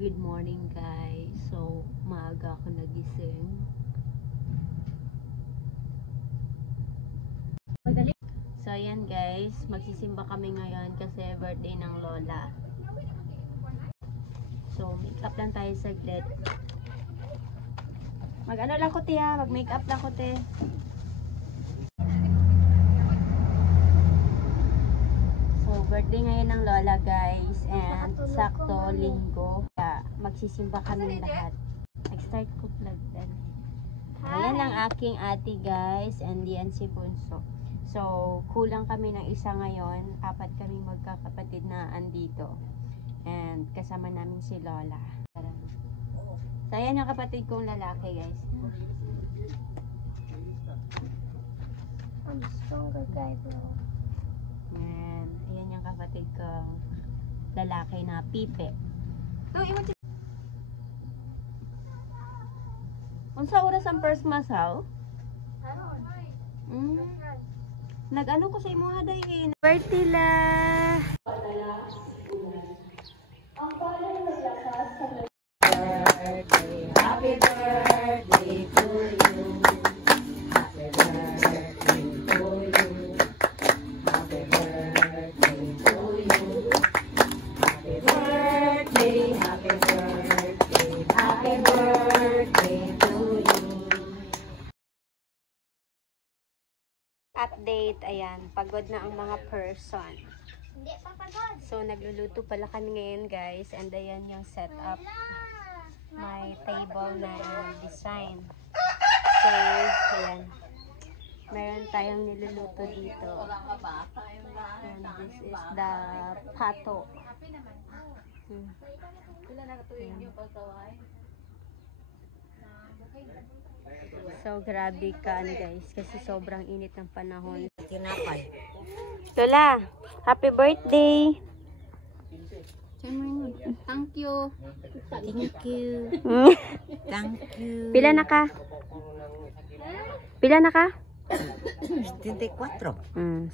Good morning guys. So, maaga ako nagising. So, ayan guys. Magsisimba kami ngayon kasi birthday ng lola. So, make-up lang tayo saglit. Mag-ano lang ko tiya? Mag-make-up lang ko te. So, birthday ngayon ng lola guys. And sakto linggo. Magsisimba kami lahat. Nag-start ko vlog din. Ayan ang aking ate guys. And yan si Bunso. So, kulang kami ng isa ngayon. 4 kami magkakapatid na andito. And kasama namin si Lola. So, ayan yung kapatid kong lalaki guys. I'm stronger guy bro. Ayan yung kapatid kong lalaki na Pipe. Unsa oras ang first masaw? Nag-ano ko sa imo haday eh. Birthday la. Ang pala naglakas sa birthday. Happy birthday to you. Happy birthday to you. Happy birthday to you. Happy birthday, happy birthday, happy birthday to you. Update, ayan, pagod na ang mga person. Hindi pa pagod. So, nagluluto pala kami ngayon guys. And ayan yung setup. May table na design. So, ayan. Meron tayong niluluto dito. And this is the pato. So, grabe ka guys. Kasi sobrang init ng panahon. Lola, happy birthday! Thank you. Thank you. Thank you. Pila na ka? Pila na ka? 74.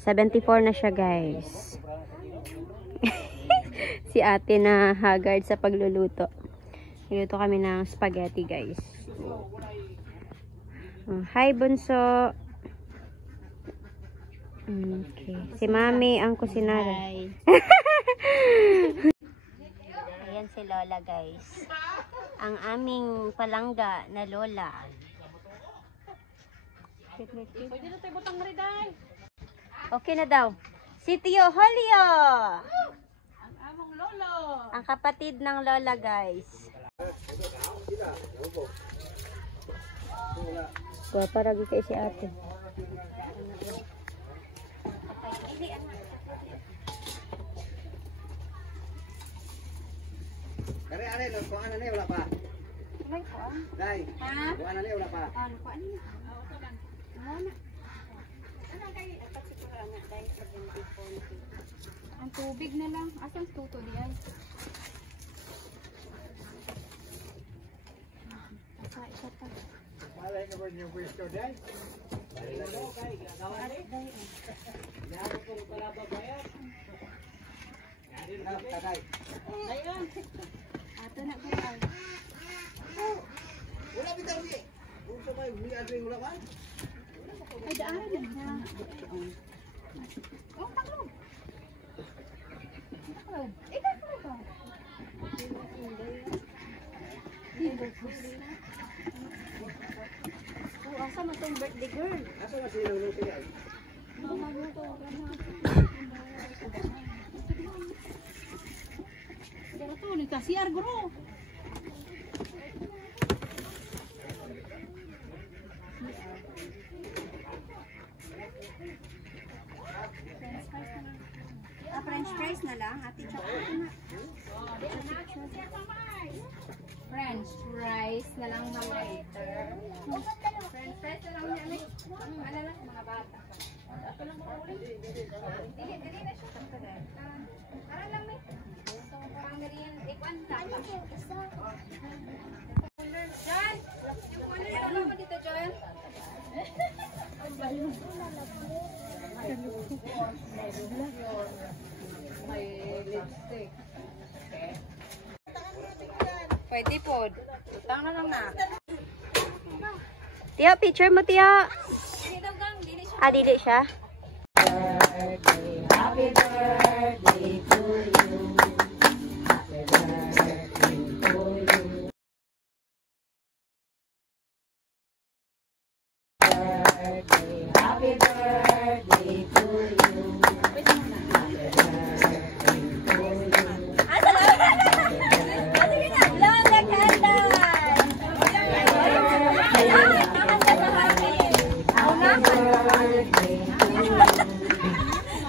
74 na siya guys. Si ate na haggard sa pagluluto. Niluto kami ng spaghetti guys. Hi Bunso. Okay. Si Mami ang kusinara. Ayan si Lola guys. Ang aming palangga na Lola. Okay na daw. Si Tio Holio. Ang among lolo. Ang kapatid ng Lola guys. Guwapa ragi kay si ate. Are kung ano na wala pa. May kuan. Dai. Ha? Kung ano na wala pa. Ano kuan ni? Ano? Ano kay apat siguro ana dai sa 24. Ang tubig na lang. Asan tuto di ay? Asa isa pa. Wala ka ba niyo pwesto dai? Ato na ko ay. Wala bitaw ni. Kung sa may adring wala ba? Ay daan na. Oh, taklo. Taklo. Ikaw ko ba? Oh, asa man tong birthday girl? Asa man sila nung sila? Mama mo to. Pero to ni kasiar guro. French fries na lang, ate chocolate na. French fries na lang na later. French fries na lang niya. Ano lang, mga bata. Ito lang ko ulit. Dili na siya. Parang lang may. Parang nariyan. Ikwan lang. John! Yung ano yung ano mo dito, John? May lipstick. Pwede po. Utang na lang na. Tiyo, picture mo, Tiyo. Ah, dili siya. Happy birthday to you. Happy birthday to you. Happy birthday to you.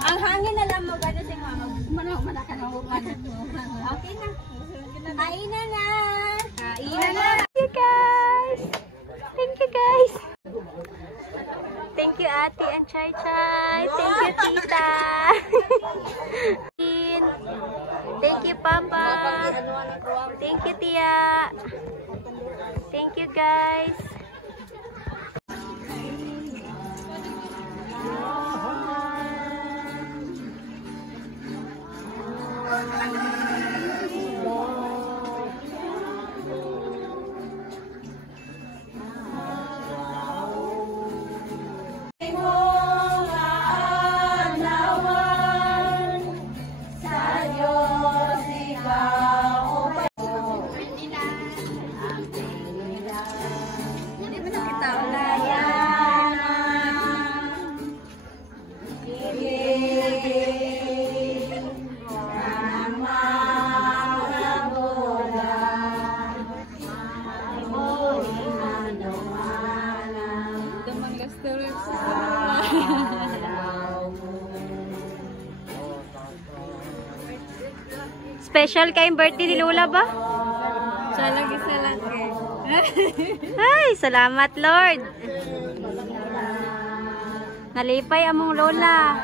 Ang hangin na lang mo gano'n si mama. Manakan ang hukuman. Okay na. Kainan na. Kainan na. Thank you, guys. Thank you, guys. Thank you, Ate and Chai Chai. Thank you, Tita. Thank you, Papa. Thank you, Tia. Thank you, guys. Special kayong birthday ni Lola ba? Salag. Ay, salamat Lord. Nalipay among Lola.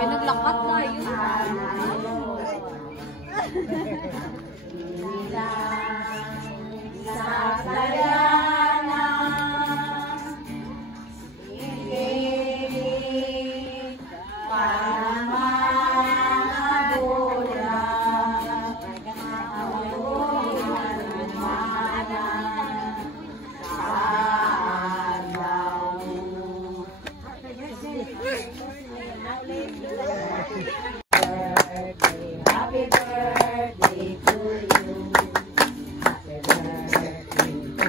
Ay, naglakat na yun. Happy birthday to you. Happy birthday to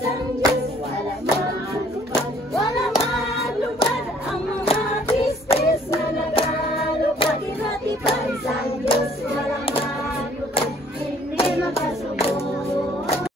isang